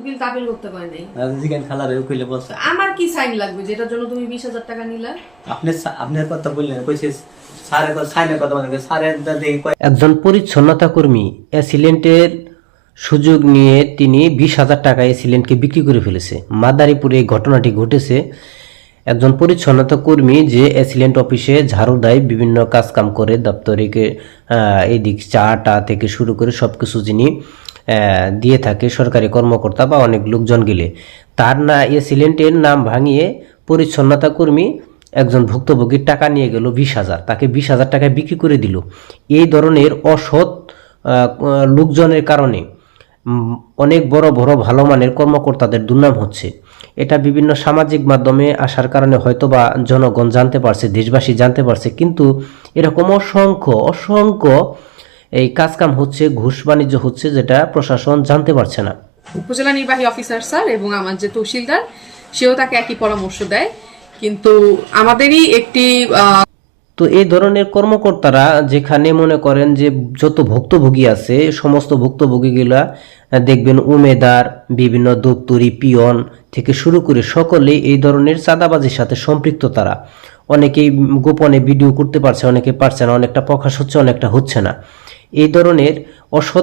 উকিল তো আপিল করতে পারে নাই। জিগান খালারে উকিলে বলছে আমার কি সাইন লাগবে যেটার জন্য তুমি 20,000 টাকা নিলা? আপনার কথা বললেন কইছে স্যারের কথা সাইনের কথা বলেন স্যারের দেখি একজন পরিচ্ছন্নতা কর্মী অ্যাসিলেন্টের সুযোগ নিয়ে তিনি 20,000 টাকা অ্যাসিলেন্টকে বিক্রি করে ফেলেছে। মাদারীপুরে এই ঘটনাটি ঘটেছে। একজন পরিচ্ছন্নতা কর্মী যে অ্যাসিলেন্ট অফিসে ঝাড়ু দেয়, বিভিন্ন কাজকাম করে, দপ্তরিকে এদিক চা টা থেকে শুরু করে সব কিছু যিনি দিয়ে থাকে সরকারি কর্মকর্তা বা অনেক লোকজন গেলে, তার না অ্যাসিলেন্টের নাম ভাঙিয়ে পরিচ্ছন্নতা কর্মী একজন ভুক্তভোগীর টাকা নিয়ে গেল 20,000, তাকে 20,000 টাকায় বিক্রি করে দিল। এই ধরনের অসৎ লোকজনের কারণে অনেক বড় বড় ভালো মানের কর্মকর্তাদের দুর্নাম হচ্ছে। এটা বিভিন্ন সামাজিক মাধ্যমে আসার কারণে হয়তোবা জনগণ জানতে পারছে, দেশবাসী জানতে পারছে, কিন্তু এরকম অসংখ্য অসংখ্য এই কাজকাম হচ্ছে, ঘুষ বাণিজ্য হচ্ছে, যেটা প্রশাসন জানতে পারছে না। উপজেলা নির্বাহী অফিসার স্যার এবং আমার যে তহসিলদার সেও তাকে একই পরামর্শ দেয়, কিন্তু আমাদেরই একটি তো এই ধরনের কর্মকর্তারা যেখানে মনে করেন যে যত ভুক্তভোগী আছে সমস্ত ভুক্তভোগীগুলা দেখবেন উমেদার, বিভিন্ন দপ্তরি, পিয়ন থেকে শুরু করে সকলেই এই ধরনের চাঁদাবাজির সাথে সম্পৃক্ত। তারা অনেকেই গোপনে ভিডিও করতে পারছে, অনেকে পারছে না, অনেকটা প্রকাশ হচ্ছে, অনেকটা হচ্ছে না। এই ধরনের অসৎ